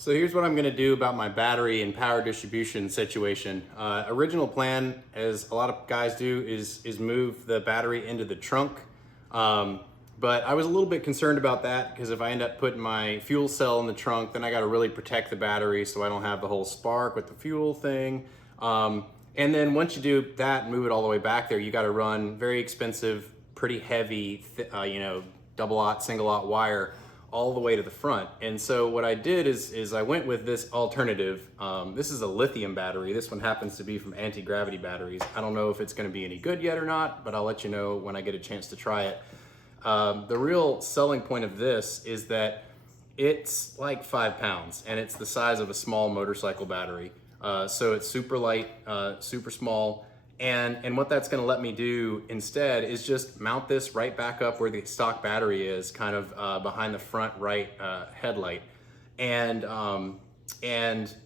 So here's what I'm gonna do about my battery and power distribution situation. Original plan, as a lot of guys do, is move the battery into the trunk. But I was a little bit concerned about that because if I end up putting my fuel cell in the trunk, then I gotta really protect the battery so I don't have the whole spark with the fuel thing. And then once you do that and move it all the way back there, you gotta run very expensive, pretty heavy, double aught, single aught wire all the way to the front. And so what I did is I went with this alternative. This is a lithium battery. This one happens to be from Antigravity batteries. I don't know if it's gonna be any good yet or not, but I'll let you know when I get a chance to try it. The real selling point of this is that it's like 5 pounds and it's the size of a small motorcycle battery. So it's super light, super small. And what that's gonna let me do instead is just mount this right back up where the stock battery is, kind of behind the front right headlight. And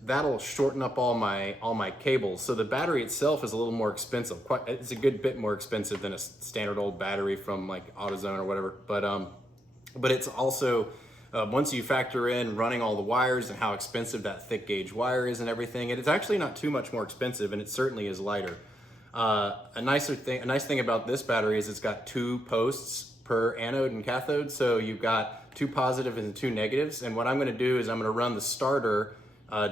that'll shorten up all my cables. So the battery itself is a little more expensive. It's a good bit more expensive than a standard old battery from like AutoZone or whatever. But it's also, once you factor in running all the wires and how expensive that thick gauge wire is and everything, it's actually not too much more expensive, and it certainly is lighter. A nice thing about this battery is it's got 2 posts per anode and cathode. So you've got 2 positive and 2 negatives. And what I'm gonna do is I'm gonna run the starter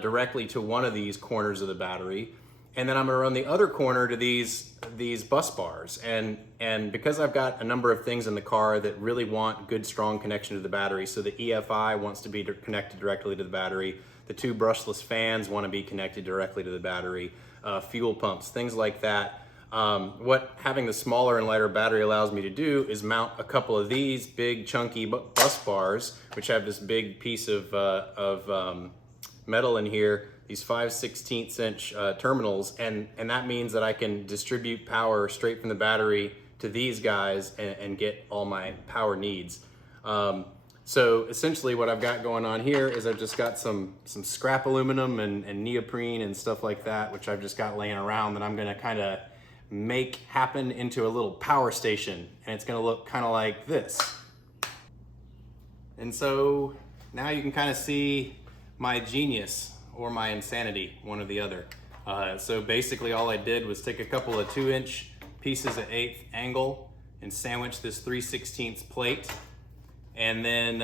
directly to one of these corners of the battery. And then I'm gonna run the other corner to these bus bars. And because I've got a number of things in the car that really want good, strong connection to the battery. So the EFI wants to be connected directly to the battery. The 2 brushless fans wanna be connected directly to the battery. Fuel pumps, things like that. What having the smaller and lighter battery allows me to do is mount a couple of these big chunky bus bars, which have this big piece of metal in here, these 5/16 inch terminals, and that means that I can distribute power straight from the battery to these guys and get all my power needs. So essentially what I've got going on here is I've just got some scrap aluminum and neoprene and stuff like that, which I've just got laying around, that I'm gonna kind of make happen into a little power station. And it's gonna look kind of like this. And so now you can kind of see my genius or my insanity, one or the other. So basically all I did was take a couple of 2-inch pieces at 1/8 angle and sandwich this 3/16 plate, and then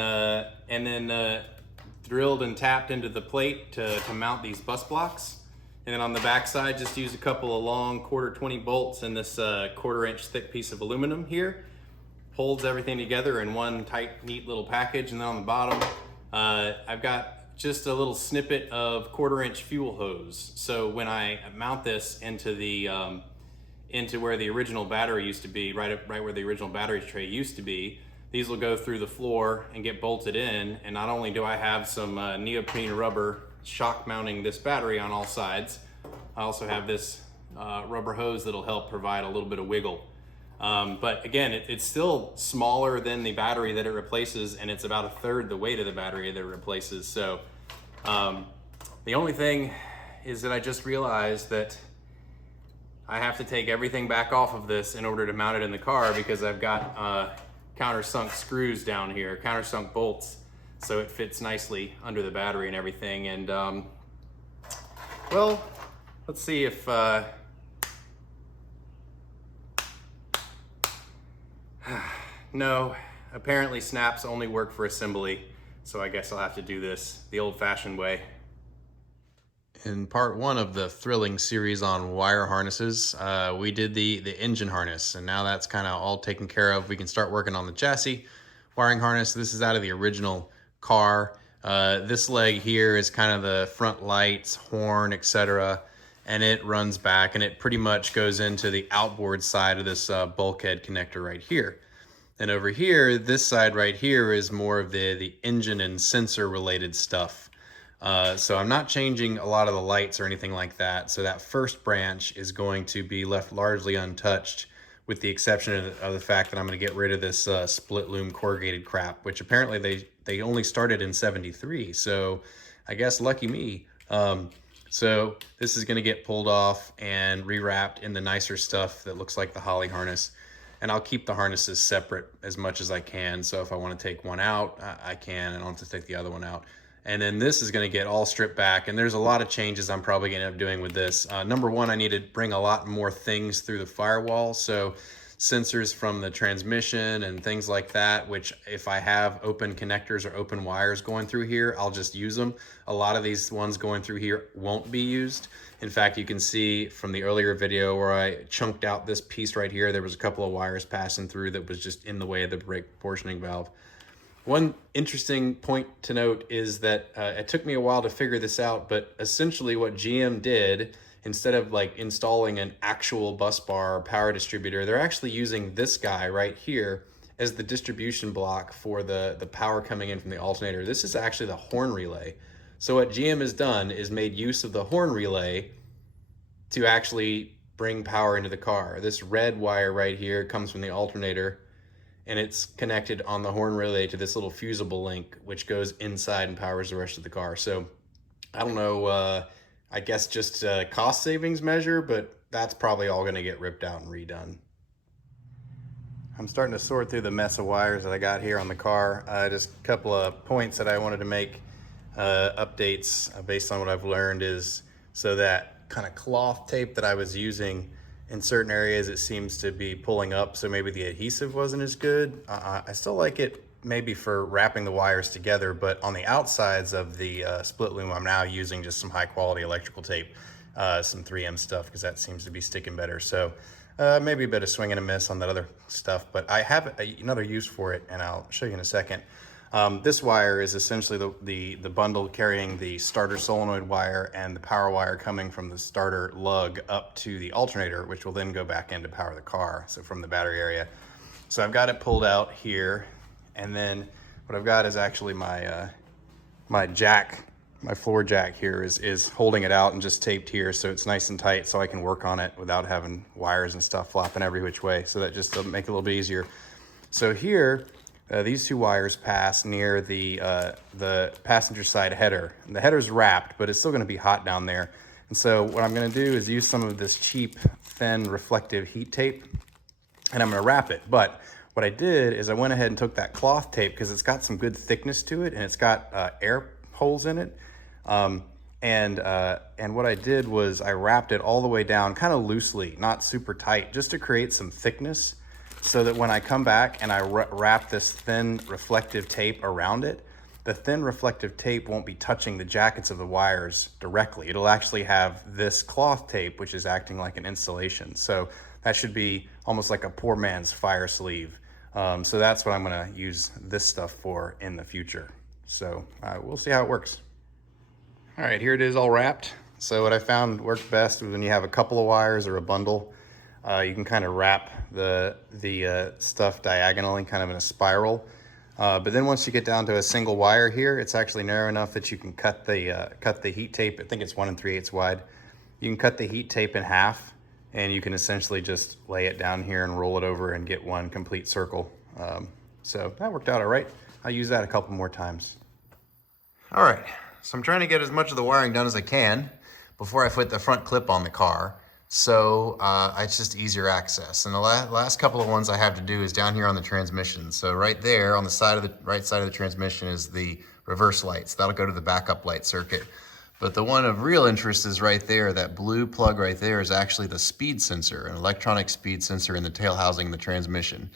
drilled and tapped into the plate to mount these bus blocks. And then on the back side, just use a couple of long 1/4-20 bolts and this 1/4-inch thick piece of aluminum here. Holds everything together in one tight, neat little package. And then on the bottom, I've got just a little snippet of 1/4-inch fuel hose. So when I mount this into into where the original battery used to be, right where the original battery tray used to be, these will go through the floor and get bolted in. And not only do I have some neoprene rubber shock mounting this battery on all sides, I also have this rubber hose that'll help provide a little bit of wiggle. But again, it's still smaller than the battery that it replaces, and it's about 1/3 the weight of the battery that it replaces. So the only thing is that I just realized that I have to take everything back off of this in order to mount it in the car, because I've got countersunk screws down here, countersunk bolts, so it fits nicely under the battery and everything. And well, let's see if no, apparently snaps only work for assembly, so I guess I'll have to do this the old-fashioned way. In part 1 of the thrilling series on wire harnesses, we did the engine harness, and now that's kind of all taken care of. We can start working on the chassis wiring harness. This is out of the original car. This leg here is kind of the front lights, horn, etc., and it runs back, and it pretty much goes into the outboard side of this bulkhead connector right here. And over here, this side right here is more of the engine and sensor related stuff. So I'm not changing a lot of the lights or anything like that. So that first branch is going to be left largely untouched, with the exception of the fact that I'm going to get rid of this split loom corrugated crap, which apparently they only started in '73. So I guess lucky me. So this is going to get pulled off and rewrapped in the nicer stuff that looks like the Holly harness. And I'll keep the harnesses separate as much as I can. So if I want to take one out, I can, and I don't have to take the other one out. And then this is gonna get all stripped back, and there's a lot of changes I'm probably gonna end up doing with this. Number one, I need to bring a lot more things through the firewall. So sensors from the transmission and things like that, which if I have open connectors or open wires going through here, I'll just use them. A lot of these ones going through here won't be used. In fact, you can see from the earlier video where I chunked out this piece right here, there was a couple of wires passing through that was just in the way of the brake proportioning valve. One interesting point to note is that it took me a while to figure this out, but essentially what GM did, instead of like installing an actual bus bar power distributor, they're actually using this guy right here as the distribution block for the power coming in from the alternator. This is actually the horn relay. So what GM has done is made use of the horn relay to actually bring power into the car. This red wire right here comes from the alternator, and it's connected on the horn relay to this little fusible link, which goes inside and powers the rest of the car. So I don't know, I guess just a cost savings measure, but that's probably all gonna get ripped out and redone. I'm starting to sort through the mess of wires that I got here on the car. Just a couple of points that I wanted to make updates based on what I've learned is, so that kind of cloth tape that I was using in certain areas, it seems to be pulling up, so maybe the adhesive wasn't as good. I still like it maybe for wrapping the wires together, but on the outsides of the split loom, I'm now using just some high quality electrical tape, some 3M stuff, because that seems to be sticking better. So maybe a bit of swing and a miss on that other stuff, but I have another use for it, and I'll show you in a second. This wire is essentially the bundle carrying the starter solenoid wire and the power wire coming from the starter lug up to the alternator, which will then go back in to power the car, so from the battery area. So I've got it pulled out here, and then what I've got is actually my my jack, my floor jack here is holding it out and just taped here, so it's nice and tight, so I can work on it without having wires and stuff flopping every which way. So that just make it a little bit easier. So here, these two wires pass near the passenger side header. And the header's wrapped, but it's still gonna be hot down there. And so what I'm gonna do is use some of this cheap, thin, reflective heat tape, and I'm gonna wrap it. But what I did is I went ahead and took that cloth tape, because it's got some good thickness to it, and it's got air holes in it. And what I did was I wrapped it all the way down, kind of loosely, not super tight, just to create some thickness, so that when I come back and I wrap this thin reflective tape around it, the thin reflective tape won't be touching the jackets of the wires directly. It'll actually have this cloth tape, which is acting like an insulation. So that should be almost like a poor man's fire sleeve. So that's what I'm gonna use this stuff for in the future. So we'll see how it works. All right, here it is all wrapped. So what I found worked best was when you have a couple of wires or a bundle, you can kind of wrap the stuff diagonally, kind of in a spiral. But then once you get down to a single wire here, it's actually narrow enough that you can cut the heat tape. I think it's 1 3/8 wide. You can cut the heat tape in half, and you can essentially just lay it down here and roll it over and get one complete circle. So that worked out all right. I'll use that a couple more times. All right, so I'm trying to get as much of the wiring done as I can before I put the front clip on the car. So it's just easier access. And the last couple of ones I have to do is down here on the transmission. So right there on the side of the right side of the transmission is the reverse lights. That'll go to the backup light circuit. But the one of real interest is right there. That blue plug right there is actually the speed sensor, an electronic speed sensor in the tail housing of the transmission.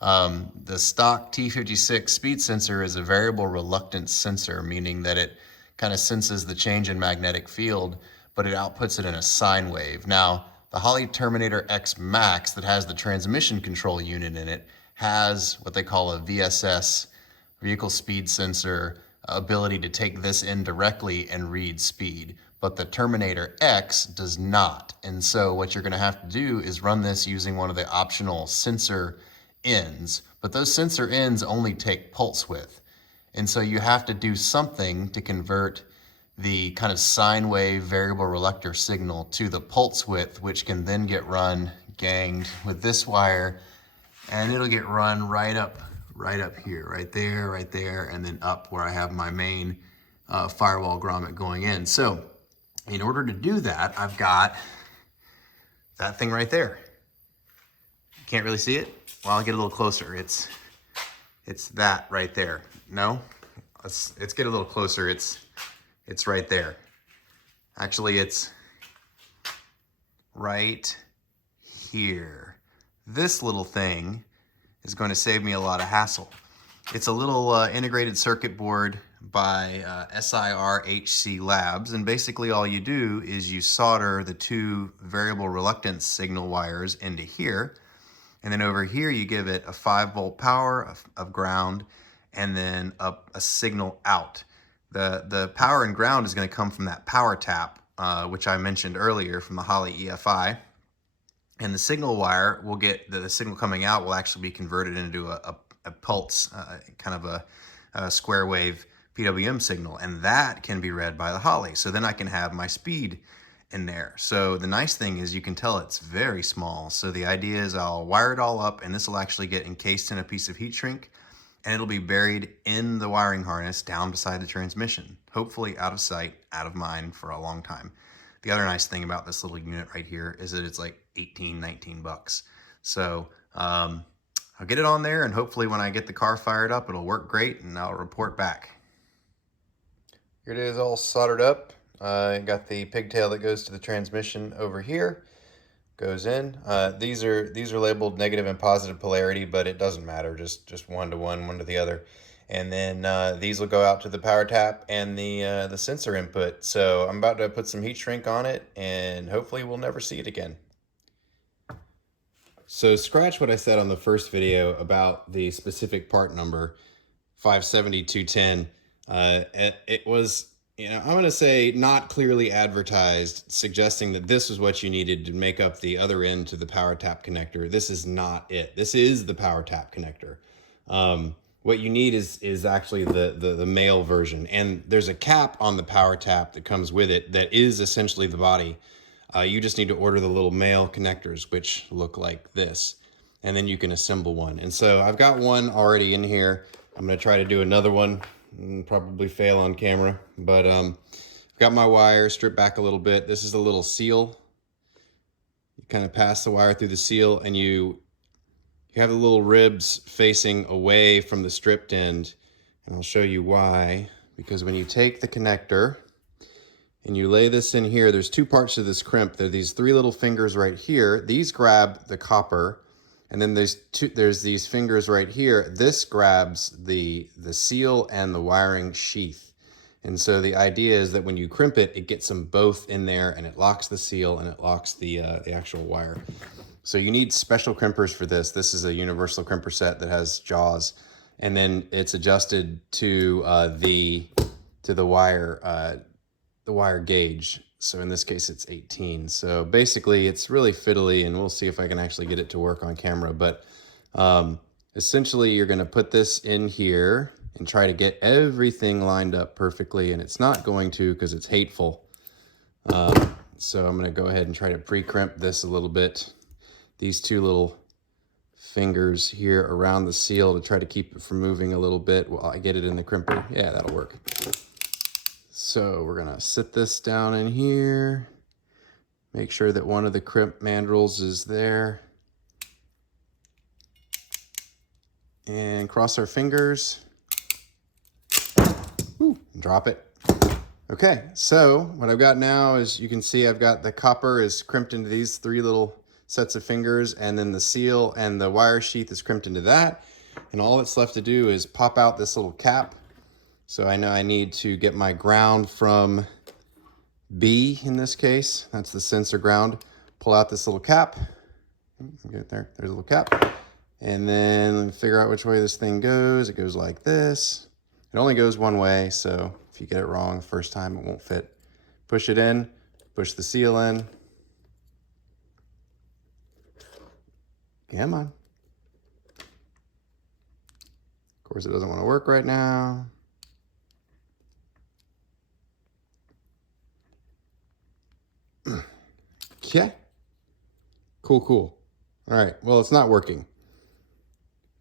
The stock T56 speed sensor is a variable reluctance sensor, meaning that it kind of senses the change in magnetic field, but it outputs it in a sine wave. Now, the Holley Terminator X Max that has the transmission control unit in it has what they call a VSS, vehicle speed sensor, ability to take this in directly and read speed. But the Terminator X does not. And so what you're gonna have to do is run this using one of the optional sensor ends. But those sensor ends only take pulse width. And so you have to do something to convert the kind of sine wave variable reluctor signal to the pulse width, which can then get run ganged with this wire, and it'll get run right up here, right there, and then up where I have my main firewall grommet going in. So in order to do that, I've got that thing right there. You can't really see it? Well, I'll get a little closer. It's that right there. No? let's get a little closer. It's right there. Actually, it's right here. This little thing is going to save me a lot of hassle. It's a little integrated circuit board by SIRHC Labs, and basically all you do is you solder the two variable reluctance signal wires into here, and then over here you give it a 5-volt power of ground, and then a signal out. The power and ground is going to come from that power tap, which I mentioned earlier from the Holley EFI, and the signal wire will get, the signal coming out will actually be converted into a pulse, kind of a square wave PWM signal, and that can be read by the Holley. So then I can have my speed in there. So the nice thing is you can tell it's very small. So the idea is I'll wire it all up, and this will actually get encased in a piece of heat shrink, and it'll be buried in the wiring harness down beside the transmission, hopefully out of sight, out of mind for a long time. The other nice thing about this little unit right here is that it's like 18, 19 bucks. So I'll get it on there, and hopefully when I get the car fired up, it'll work great, and I'll report back. Here it is, all soldered up. Got the pigtail that goes to the transmission over here. Goes in. These are labeled negative and positive polarity, but it doesn't matter. Just one to one, one to the other. And then these will go out to the power tap and the sensor input. So I'm about to put some heat shrink on it, and hopefully we'll never see it again. So scratch what I said on the first video about the specific part number 57210. It was, I'm going to say, not clearly advertised, suggesting that this was what you needed to make up the other end to the power tap connector. This is not it. This is the power tap connector. What you need is actually the male version, and there's a cap on the power tap that comes with it that is essentially the body. You just need to order the little male connectors, which look like this, and then you can assemble one. And so I've got one already in here. I'm going to try to do another one and probably fail on camera, but I've got my wire stripped back a little bit. This is a little seal. You kind of pass the wire through the seal, and you have the little ribs facing away from the stripped end, and I'll show you why. Because when you take the connector and you lay this in here, there's two parts to this crimp. There are these three little fingers right here. These grab the copper, and then there's these fingers right here. This grabs the seal and the wiring sheath. And so the idea is that when you crimp it, it gets them both in there, and it locks the seal and it locks the actual wire. So you need special crimpers for this. This is a universal crimper set that has jaws, and then it's adjusted to the wire gauge. So in this case, it's 18. So basically, it's really fiddly, and we'll see if I can actually get it to work on camera. But essentially, you're going to put this in here and try to get everything lined up perfectly, and it's not going to, because it's hateful. So I'm going to go ahead and try to pre-crimp this a little bit. These two little fingers here around the seal to try to keep it from moving a little bit while I get it in the crimper. Yeah, that'll work. So we're gonna sit this down in here, make sure that one of the crimp mandrels is there, and cross our fingers. Woo, drop it. Okay, so what I've got now is, you can see I've got the copper is crimped into these three little sets of fingers, and then the seal and the wire sheath is crimped into that. And all that's left to do is pop out this little cap. So I know I need to get my ground from B in this case. That's the sensor ground. Pull out this little cap. Get it there. There's a little cap. And then let me figure out which way this thing goes. It goes like this. It only goes one way, so if you get it wrong the first time, it won't fit. Push it in, push the seal in. Come on. Of course, it doesn't want to work right now. Okay. Cool. All right. Well, it's not working.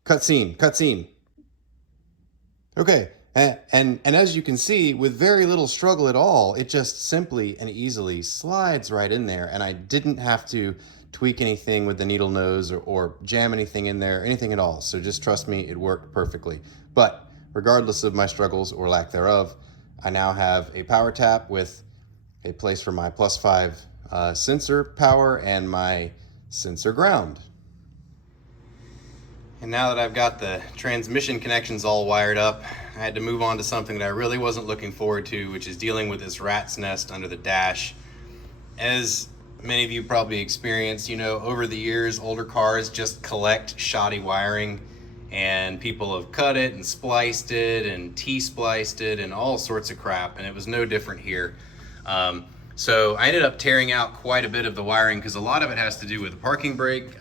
Cutscene. Okay. And as you can see, with very little struggle at all, it just simply and easily slides right in there. And I didn't have to tweak anything with the needle nose or jam anything in there, anything at all. So just trust me, it worked perfectly. But regardless of my struggles or lack thereof, I now have a power tap with a place for my +5 sensor power and my sensor ground. And now that I've got the transmission connections all wired up, I had to move on to something that I really wasn't looking forward to, which is dealing with this rat's nest under the dash. As many of you probably experienced, you know, over the years, older cars just collect shoddy wiring, and people have cut it and spliced it and T-spliced it and all sorts of crap, and it was no different here. So I ended up tearing out quite a bit of the wiring because a lot of it has to do with the parking brake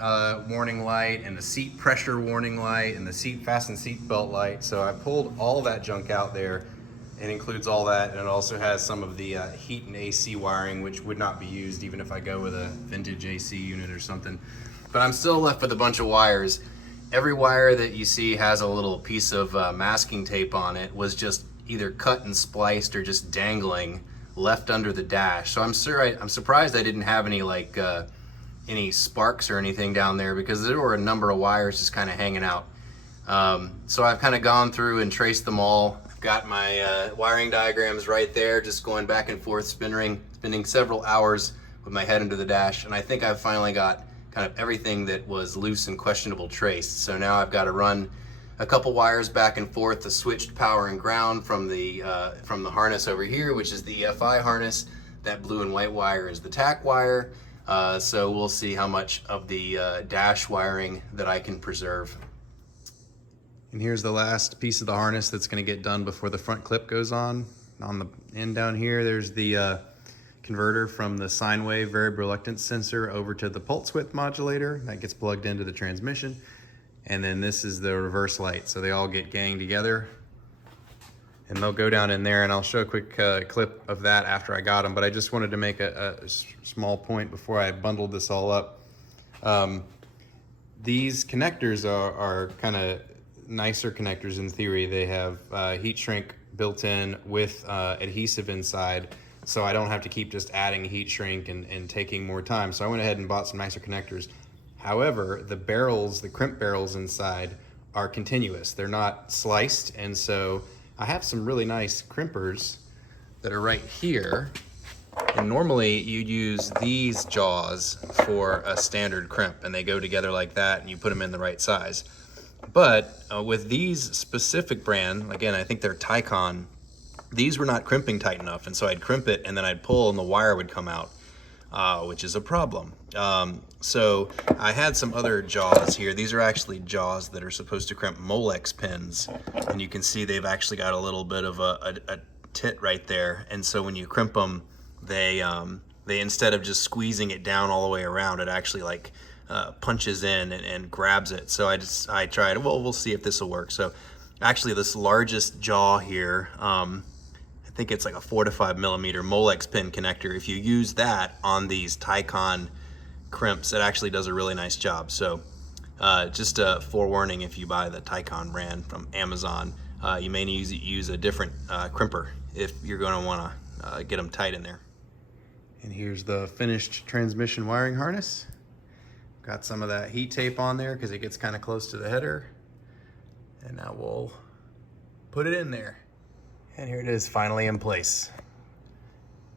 warning light and the seat pressure warning light and the fasten seat belt light. So I pulled all that junk out there. It includes all that, and it also has some of the heat and AC wiring, which would not be used even if I go with a vintage AC unit or something. But I'm still left with a bunch of wires. Every wire that you see has a little piece of masking tape on it, was just either cut and spliced or just dangling left under the dash. So I'm surprised I didn't have any any sparks or anything down there, because there were a number of wires just kind of hanging out. So I've kind of gone through and traced them all. I've got my wiring diagrams right there, just going back and forth, spending several hours with my head under the dash, and I think I've finally got kind of everything that was loose and questionable traced. So now I've got to run a couple wires back and forth, the switched power and ground from the harness over here, which is the EFI harness. That blue and white wire is the TAC wire. So we'll see how much of the dash wiring that I can preserve. And here's the last piece of the harness that's going to get done before the front clip goes on. On the end down here, there's the converter from the sine wave variable reluctance sensor over to the pulse width modulator. That gets plugged into the transmission. And then this is the reverse light. So they all get ganged together, and they'll go down in there, and I'll show a quick clip of that after I got them. But I just wanted to make a small point before I bundled this all up. These connectors are kind of nicer connectors in theory. They have heat shrink built in with adhesive inside, so I don't have to keep just adding heat shrink and taking more time. So I went ahead and bought some nicer connectors. However, the barrels, the crimp barrels inside, are continuous. They're not sliced, and so I have some really nice crimpers that are right here. And normally you'd use these jaws for a standard crimp, and they go together like that, and you put them in the right size. But with these specific brand, again, I think they're Tycon, these were not crimping tight enough, and so I'd crimp it and then I'd pull and the wire would come out, which is a problem. So I had some other jaws here. These are actually jaws that are supposed to crimp Molex pins, and you can see they've actually got a little bit of a tit right there. And so when you crimp them, they instead of just squeezing it down all the way around, it actually like punches in and grabs it. So I tried, well, we'll see if this will work. So actually this largest jaw here, I think it's like a 4 to 5 millimeter Molex pin connector. If you use that on these Tycon crimps, it actually does a really nice job. So just a forewarning, if you buy the Tycon brand from Amazon, you may need to use a different crimper if you're going to want to get them tight in there. And here's the finished transmission wiring harness. Got some of that heat tape on there because it gets kind of close to the header. And now we'll put it in there. And here it is, finally in place.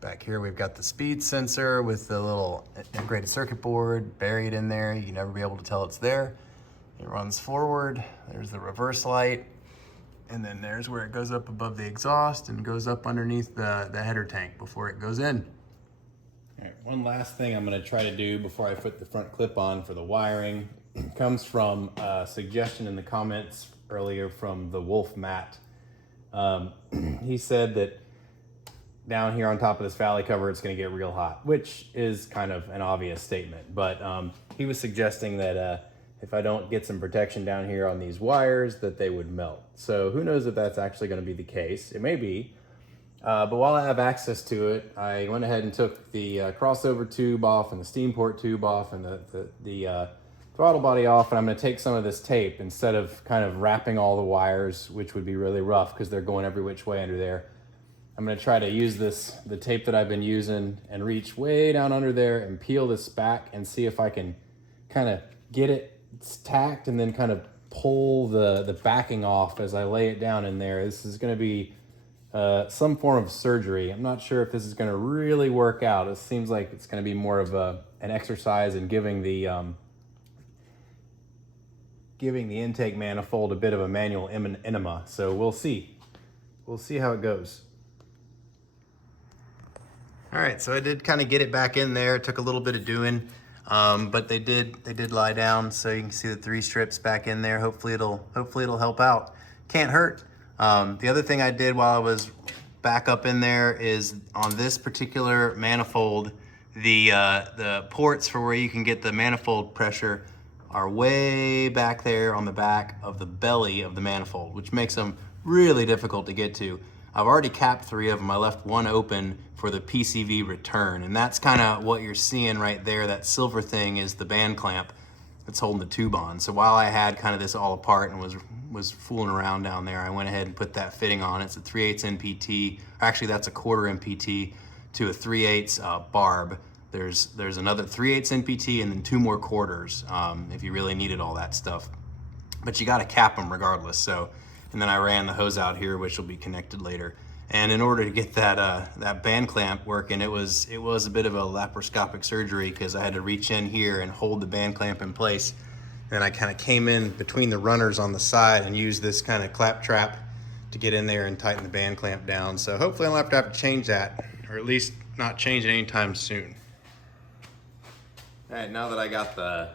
Back here we've got the speed sensor with the little integrated circuit board buried in there. You can never be able to tell it's there. It runs forward. There's the reverse light. And then there's where it goes up above the exhaust and goes up underneath the header tank before it goes in. All right, one last thing I'm gonna try to do before I put the front clip on for the wiring comes from a suggestion in the comments earlier from the Wolf Matt. He said that down here on top of this valley cover, it's going to get real hot, which is kind of an obvious statement. But he was suggesting that if I don't get some protection down here on these wires, that they would melt. So who knows if that's actually going to be the case. It may be. But while I have access to it, I went ahead and took the crossover tube off and the steam port tube off and the throttle body off, and I'm going to take some of this tape instead of kind of wrapping all the wires, which would be really rough because they're going every which way under there. I'm going to try to use the tape that I've been using, and reach way down under there and peel this back and see if I can kind of get it tacked and then kind of pull the backing off as I lay it down in there. This is going to be some form of surgery. I'm not sure if this is going to really work out. It seems like it's going to be more of an exercise in giving the intake manifold a bit of a manual enema. So we'll see. We'll see how it goes. All right, so I did kind of get it back in there. It took a little bit of doing, but they did lie down, so you can see the 3 strips back in there. Hopefully it'll help out. Can't hurt. The other thing I did while I was back up in there is on this particular manifold, the ports for where you can get the manifold pressure are way back there on the back of the belly of the manifold, which makes them really difficult to get to. I've already capped 3 of them. I left 1 open for the PCV return, and that's kind of what you're seeing right there. That silver thing is the band clamp that's holding the tube on. So while I had kind of this all apart and was fooling around down there, I went ahead and put that fitting on. It's a 3/8 NPT. Actually, that's a 1/4 NPT to a 3/8 barb. There's another 3/8 NPT and then 2 more quarters if you really needed all that stuff. But you got to cap them regardless. So, and then I ran the hose out here, which will be connected later. And in order to get that band clamp working, it was a bit of a laparoscopic surgery because I had to reach in here and hold the band clamp in place. And I kind of came in between the runners on the side and used this kind of clap trap to get in there and tighten the band clamp down. So hopefully I don't have to change that, or at least not change it anytime soon. All right, now that I got the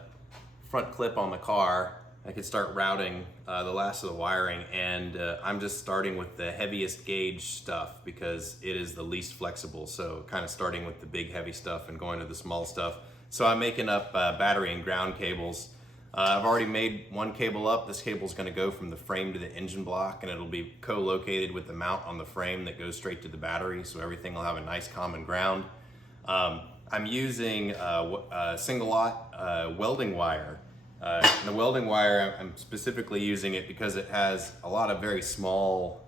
front clip on the car, I could start routing the last of the wiring, and I'm just starting with the heaviest gauge stuff because it is the least flexible. So kind of starting with the big heavy stuff and going to the small stuff. So I'm making up battery and ground cables. I've already made 1 cable up. This cable is going to go from the frame to the engine block, and it'll be co-located with the mount on the frame that goes straight to the battery, so everything will have a nice common ground. I'm using a single-aught welding wire. And the welding wire, I'm specifically using it because it has a lot of very small,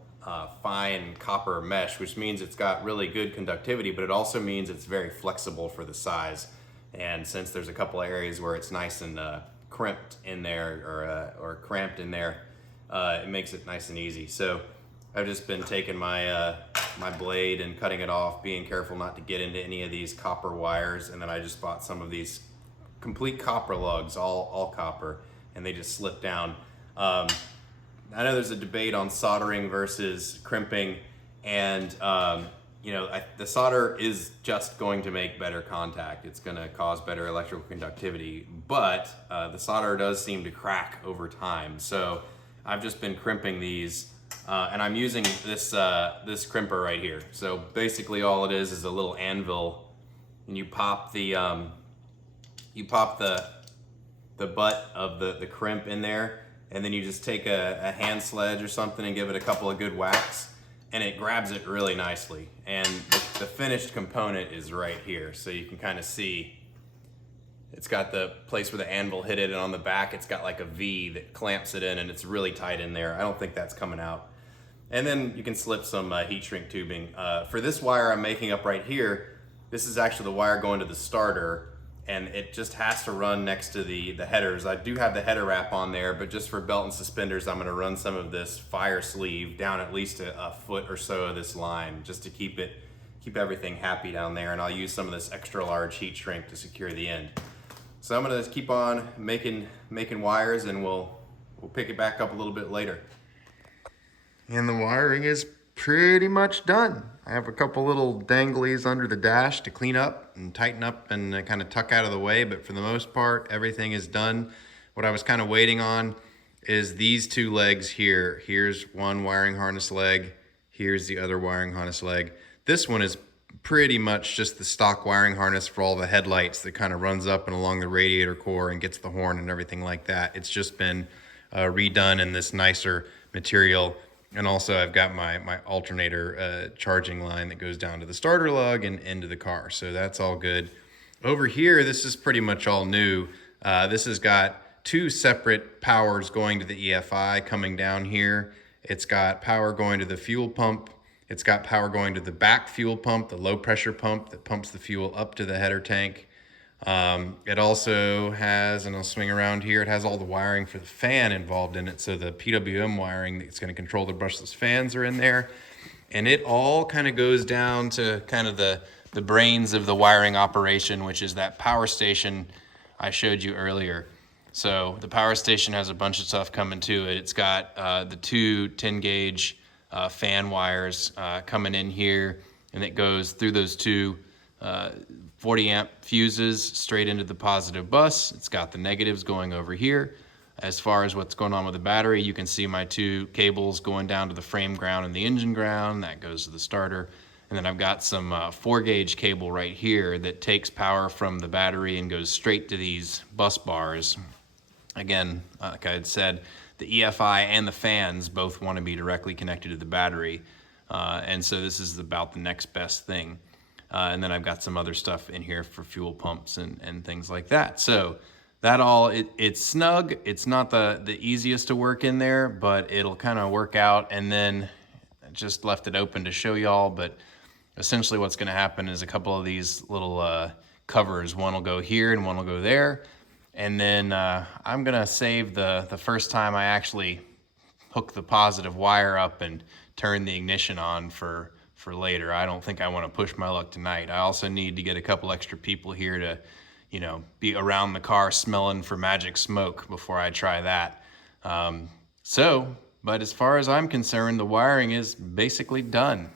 fine copper mesh, which means it's got really good conductivity, but it also means it's very flexible for the size. And since there's a couple of areas where it's nice and crimped in there, or cramped in there, it makes it nice and easy. So I've just been taking my my blade and cutting it off, being careful not to get into any of these copper wires, and then I just bought some of these complete copper lugs, all copper, and they just slip down. I know there's a debate on soldering versus crimping, and you know, the solder is just going to make better contact. It's going to cause better electrical conductivity, but the solder does seem to crack over time. So I've just been crimping these, and I'm using this this crimper right here. So basically all it is a little anvil, and you pop the butt of the crimp in there, and then you just take a hand sledge or something and give it a couple of good whacks, and it grabs it really nicely. And the finished component is right here, so you can kind of see it's got the place where the anvil hit it, and on the back it's got like a V that clamps it in, and it's really tight in there. I don't think that's coming out. And then you can slip some heat shrink tubing. For this wire I'm making up right here, this is actually the wire going to the starter, and it just has to run next to the headers. I do have the header wrap on there, but just for belt and suspenders, I'm gonna run some of this fire sleeve down at least a foot or so of this line, just to keep everything happy down there, and I'll use some of this extra large heat shrink to secure the end. So I'm gonna just keep on making wires, and we'll pick it back up a little bit later. And the wiring is pretty much done. I have a couple little danglies under the dash to clean up and tighten up and kind of tuck out of the way, but for the most part, everything is done. What I was kind of waiting on is these 2 legs here. Here's one wiring harness leg. Here's the other wiring harness leg. This one is pretty much just the stock wiring harness for all the headlights that kind of runs up and along the radiator core and gets the horn and everything like that. It's just been redone in this nicer material. And also I've got my alternator charging line that goes down to the starter lug and into the car. So that's all good. Over here, this is pretty much all new. This has got 2 separate powers going to the EFI coming down here. It's got power going to the fuel pump. It's got power going to the back fuel pump, the low pressure pump that pumps the fuel up to the header tank. It also has, and I'll swing around here, it has all the wiring for the fan involved in it. So the PWM wiring that's going to control the brushless fans are in there. And it all kind of goes down to kind of the brains of the wiring operation, which is that power station I showed you earlier. So the power station has a bunch of stuff coming to it. It's got the two 10-gauge fan wires coming in here, and it goes through those two 40 amp fuses straight into the positive bus. It's got the negatives going over here. As far as what's going on with the battery, you can see my two cables going down to the frame ground and the engine ground. That goes to the starter. And then I've got some 4-gauge cable right here that takes power from the battery and goes straight to these bus bars. Again, like I had said, the EFI and the fans both want to be directly connected to the battery. And so this is about the next best thing. And then I've got some other stuff in here for fuel pumps and things like that. So that all, it's snug. It's not the easiest to work in there, but it'll kind of work out. And then I just left it open to show y'all, but essentially what's going to happen is a couple of these little covers, one will go here and one will go there. And then I'm going to save the first time I actually hook the positive wire up and turn the ignition on for later. I don't think I want to push my luck tonight. I also need to get a couple extra people here to, you know, be around the car smelling for magic smoke before I try that. But as far as I'm concerned, the wiring is basically done.